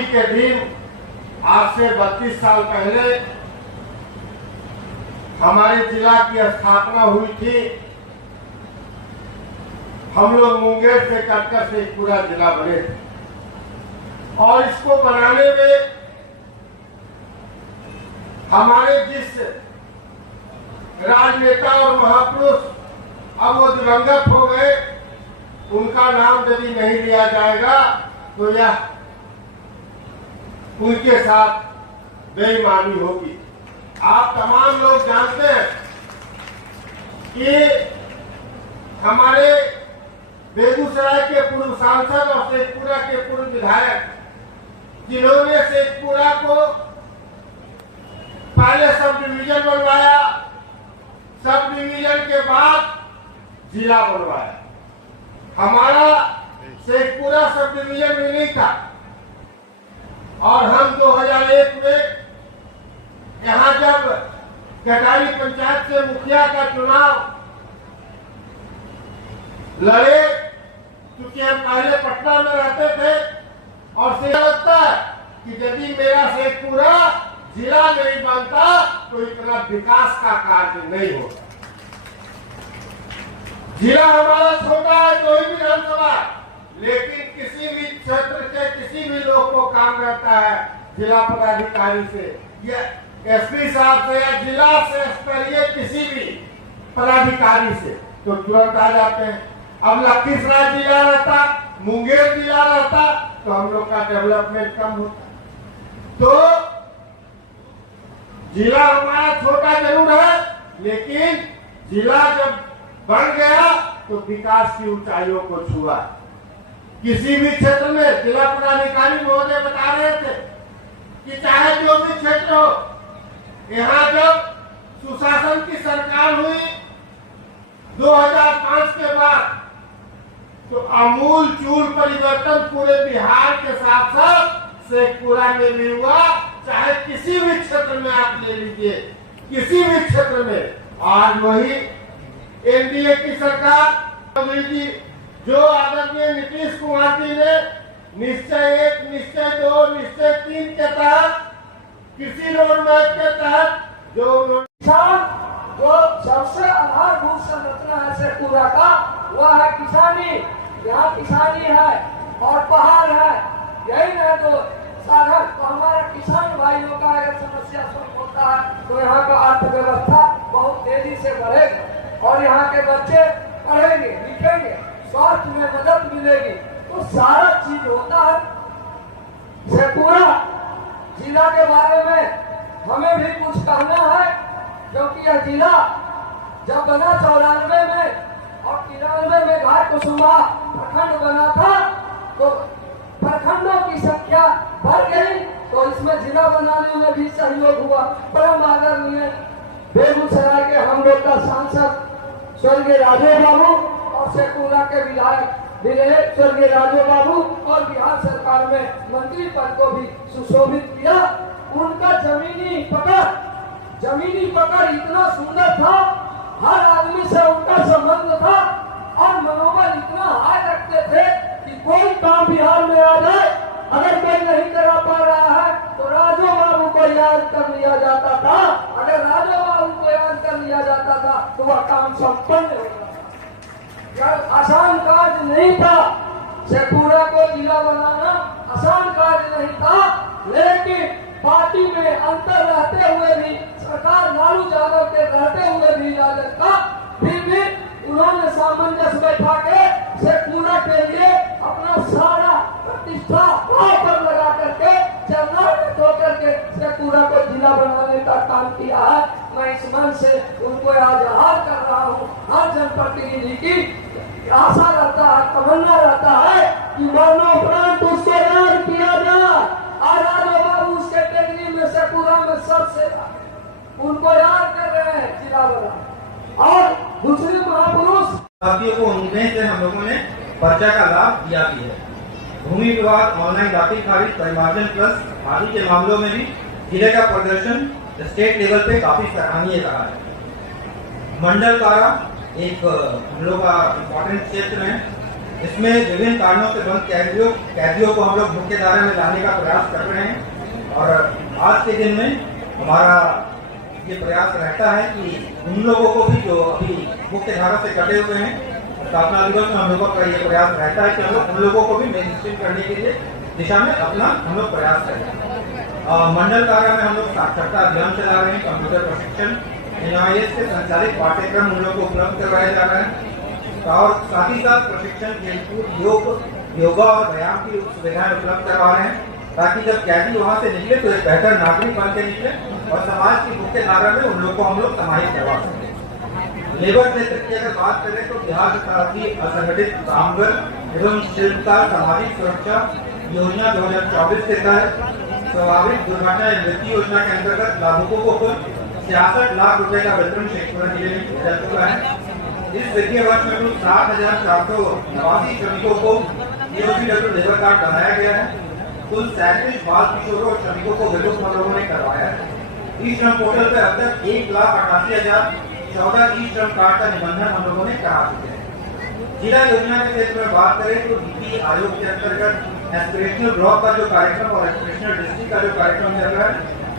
ही के दिन आज से 32 साल पहले हमारे जिला की स्थापना हुई थी। हम लोग मुंगेर से कटकर से एक पूरा जिला बने थे और इसको बनाने में हमारे जिस राजनेता और महापुरुष अब वो दिवंगत हो गए, उनका नाम यदि नहीं लिया जाएगा तो यह उनके साथ बेईमानी होगी। आप तमाम लोग जानते हैं कि हमारे बेगूसराय के पूर्व सांसद और शेखपुरा के पूर्व विधायक, जिन्होंने शेखपुरा को पहले सब डिवीजन बनवाया, सब डिवीजन के बाद जिला बनवाया। हमारा शेखपुरा सब डिवीजन में नहीं था और हम 2001 में यहाँ जब कटारी पंचायत से मुखिया का चुनाव लड़े, क्योंकि हम पहले पटना में रहते थे और से लगता है कि यदि मेरा शेखपुरा जिला नहीं बनता तो इतना विकास का कार्य नहीं होता। जिला हमारा छोटा है तो ही विधानसभा, लेकिन किसी भी क्षेत्र के किसी भी लोग को काम रहता है जिला पदाधिकारी से या एसपी साहब से या जिला से स्तरीय किसी भी पदाधिकारी से, तो तुरंत आ जाते हैं। अब लखीसराय जिला रहता, मुंगेर जिला रहता तो हम लोग का डेवलपमेंट कम होता। तो जिला हमारा छोटा जरूर है, लेकिन जिला जब बन गया तो विकास की ऊंचाइयों को छुआ। किसी भी क्षेत्र में जिला पदाधिकारी महोदय बता रहे थे कि चाहे जो भी क्षेत्र हो, यहाँ जब सुशासन की सरकार हुई 2005 के बाद तो आमूल चूल परिवर्तन पूरे बिहार के साथ साथ शेखपुरा में भी हुआ। चाहे किसी भी क्षेत्र में आप ले लीजिए, किसी भी क्षेत्र में आज वही एनडीए की सरकार जी, जो आदरणीय नीतीश कुमार जी ने निश्चय 1, निश्चय 2, निश्चय 3 के तहत कृषि रोड मैप के तहत जो सबसे आधारभूत संरचना है शेखपुरा का, वह है किसानी। यहाँ किसानी है और पहाड़ है, यही नहीं तो साधन। तो हमारा किसान भाइयों का अगर समस्या सुन होता है तो यहाँ का अर्थव्यवस्था बहुत तेजी से बढ़ेगा और यहाँ के बच्चे पढ़ेंगे लिखेंगे, स्वास्थ्य में मदद मिलेगी, तो सारा चीज होता है। शेखपुरा जिला के बारे में हमें भी कुछ कहना है, क्योंकि यह जिला जब बना 94 में और 93 में घाट कुसुम्भा प्रखंड बना था तो प्रखंडों की संख्या बढ़ गई, तो इसमें जिला बनाने में भी सहयोग हुआ। परम आदरणीय बेगूसराय के हम लोग का सांसद स्वर्गीय राजू बाबू और शेखपुरा के विधायक स्वर्गीय राजू बाबू और बिहार सरकार में मंत्री पद को भी सुशोभित किया। उनका जमीनी पकड़ इतना सुंदर था, हर आदमी से उनका संबंध था और मनोबल इतना हाई रखते थे कि कोई काम बिहार में आ जाए, अगर कोई नहीं करा पा रहा है तो राजू बाबू को याद कर लिया जाता था। अगर राजू बाबू को याद कर लिया जाता था तो वह काम संपन्न हो जाता। आसान कार्य नहीं था, शेखपुरा को जिला बनाना आसान कार्य नहीं था, लेकिन पार्टी में अंतर रहते हुए भी, सरकार लालू यादव के रहते हुए भी राजद का, फिर भी उन्होंने सामंजस्य बैठा के शेखपुरा के लिए अपना सारा प्रतिष्ठा पर लगा करके चलना होकर के शेखपुरा को जिला बनाने का काम किया है। मैं इस मन से उनको आज आह्वान कर रहा हूँ। हर जनप्रतिनिधि की आशा रहता है, तमन्ना रहता है कि मरणोपरांत उसको याद किया जाए और राजू बाबू उसके टेकरी में शेखपुरा में सबसे उनको याद कर रहे हैं जिला बना। और दूसरे महापुरुष साथियों को उम्मीद से हम लोगों ने पर्चा का लाभ दिया भी है। भूमि विवाद, ऑनलाइन दाखिल खारिज, परिमार्जन प्लस आदि के मामलों में भी जिले का प्रदर्शन स्टेट लेवल पे काफी सराहनीय रहा है। मंडल कारा एक हम लोग का इम्पोर्टेंट क्षेत्र है इसमें विभिन्न कारणों से बंद कैदियों को हम लोग मुख्य धारा में लाने का प्रयास कर रहे हैं। और आज के दिन में हमारा ये प्रयास रहता है कि उन लोगों को भी जो अभी मुख्य धारा से कटे हुए हैं, स्थापना दिवस में हम लोगों का ये प्रयास रहता है कि हम लोग उन लोगों को भी मेन स्ट्रीम करने के लिए दिशा में अपना हम लोग प्रयास करें। मंडल कारा में हम लोग साक्षरता अभियान चला रहे हैं, कंप्यूटर प्रशिक्षण NIS से संचालित पाठ्यक्रम उन लोगों को उपलब्ध करवाया जा रहा है और साथ ही साथ प्रशिक्षण, खेलकूद, योगा और व्यायाम की सुविधाएं उपलब्ध करवा रहे हैं ताकि जब कैदी वहां से निकले तो एक बेहतर नागरिक बन के निकले और समाज की मुख्य धारा में उन लोगों को हम लोग समाहित करवा सकें। लेबर क्षेत्र की अगर बात करें तो बिहार सरकार की असंगठित कामगार एवं शिल्पकार सामाजिक सुरक्षा योजना 2024 के तहत स्वाभाविक दुर्घटना मृत्यु योजना के अंतर्गत लाभुकों को कुल 66 लाख रुपए का वितरण शेखपुरा जिले में किया जा चुका है। इस वित्तीय वर्ष में कुल 7,489 श्रमिकों को EOPW लेबर कार्ड बनाया गया है। कुल 37 बाल किशोरों और श्रमिकों को विलुप्त हम लोगों ने करवाया है। ई श्रम पोर्टल पर अब तक 1,88,014 ई श्रम कार्ड का निबंधन हम लोगों ने करा चुके हैं। जिला योजना के क्षेत्र में बात करें तो नीति आयोग के अंतर्गत एस्पिरेशनल ब्लॉक का जो कार्यक्रम और एस्पिरेशनल डिस्ट्रिक्ट का जो कार्यक्रम चल रहा है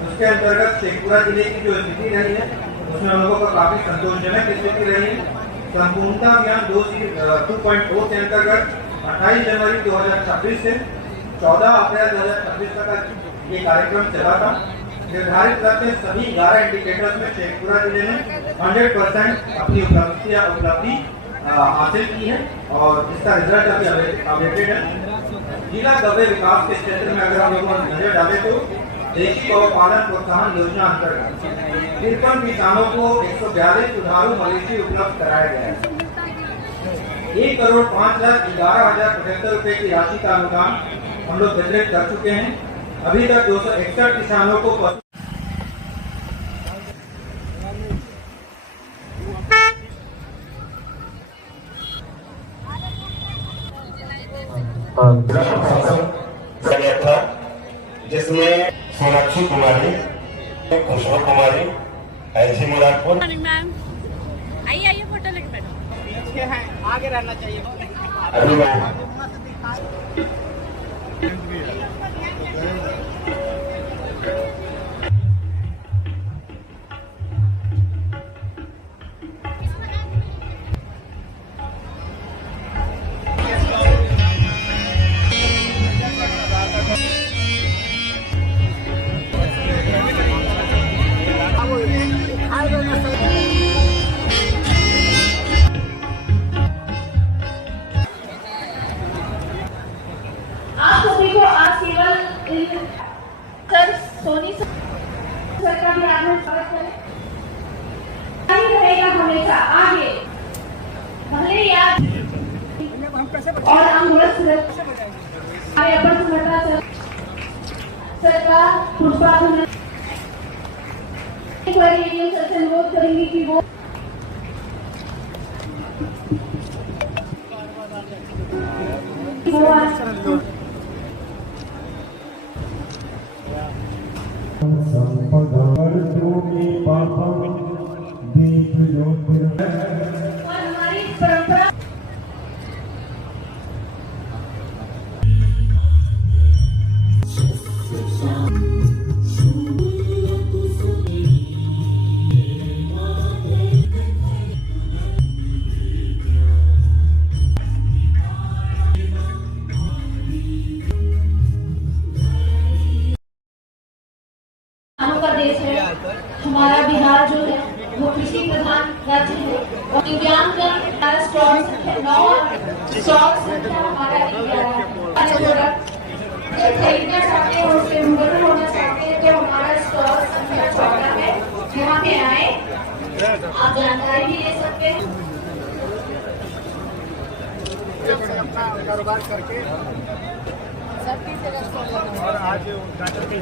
उसके अंतर्गत शेखपुरा जिले की जो स्थिति रही है उसमें हम लोगों का काफी संतोषजनक स्थिति रही है। संपूर्णता अभियान 2.0 के अंतर्गत 28 जनवरी 2026 से 14 अप्रैल 2026 तक ये कार्यक्रम चला था। निर्धारित लक्ष्य सभी 11 इंडिकेटर्स में शेखपुरा जिले ने 100% अपनी उपलब्धि हासिल की है और इसका रिजल्ट अभी अपडेटेड है। जिला गव्य विकास के क्षेत्र में अगर हम लोग नजर डालें तो देशी गौ पालन प्रोत्साहन योजना अंतर्गत 53 किसानों को 142 दुधारू मवेशी उपलब्ध कराया गया है। 1,05,11,075 रुपए की राशि का अनुदान हम लोग वितरित कर चुके हैं। अभी तक 261 किसानों को था जिसमें सोनाक्षी कुमारी, खुशबू कुमारी, ऐसी मुरादपुर। मैम आइए फोटो लेके बैठो। आगे रहना चाहिए। आप सभी को आज केवल सर सोनी सर का भी आगे स्वागत करें। रहेगा हमेशा आगे भले याद और अंगुरस अपर सुमता सर का पुष्पांजलि सर से अनुरोध करेंगे कि वो हमारी परंपरा का देश है। हमारा बिहार जो है वो कृषि प्रधान राज्य है और दिव्यांगजन हमारा स्टॉल संख्या हमारा 11 है। खरीदना चाहते हैं उससे रूबरू होना चाहते हैं तो हमारा स्टॉल संख्या 14 है। यहाँ पे आए, आप जानकारी भी ले सकते हैं। अपना कारोबार करके सबकी जगह और आज उद्घाटन के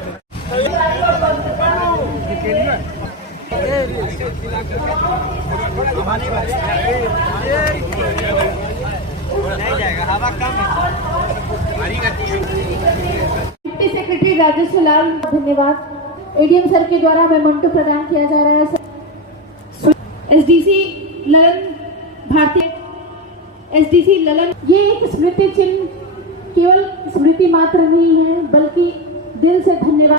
सेक्रेटरी राजेश्वर लाल, धन्यवाद। एडीएम सर के द्वारा मेमोंटो प्रदान किया जा रहा है। SDC Lalan Bharti, SDC Lalan. ये एक स्मृति चिन्ह केवल स्मृति मात्र नहीं है, बल्कि दिल से धन्यवाद।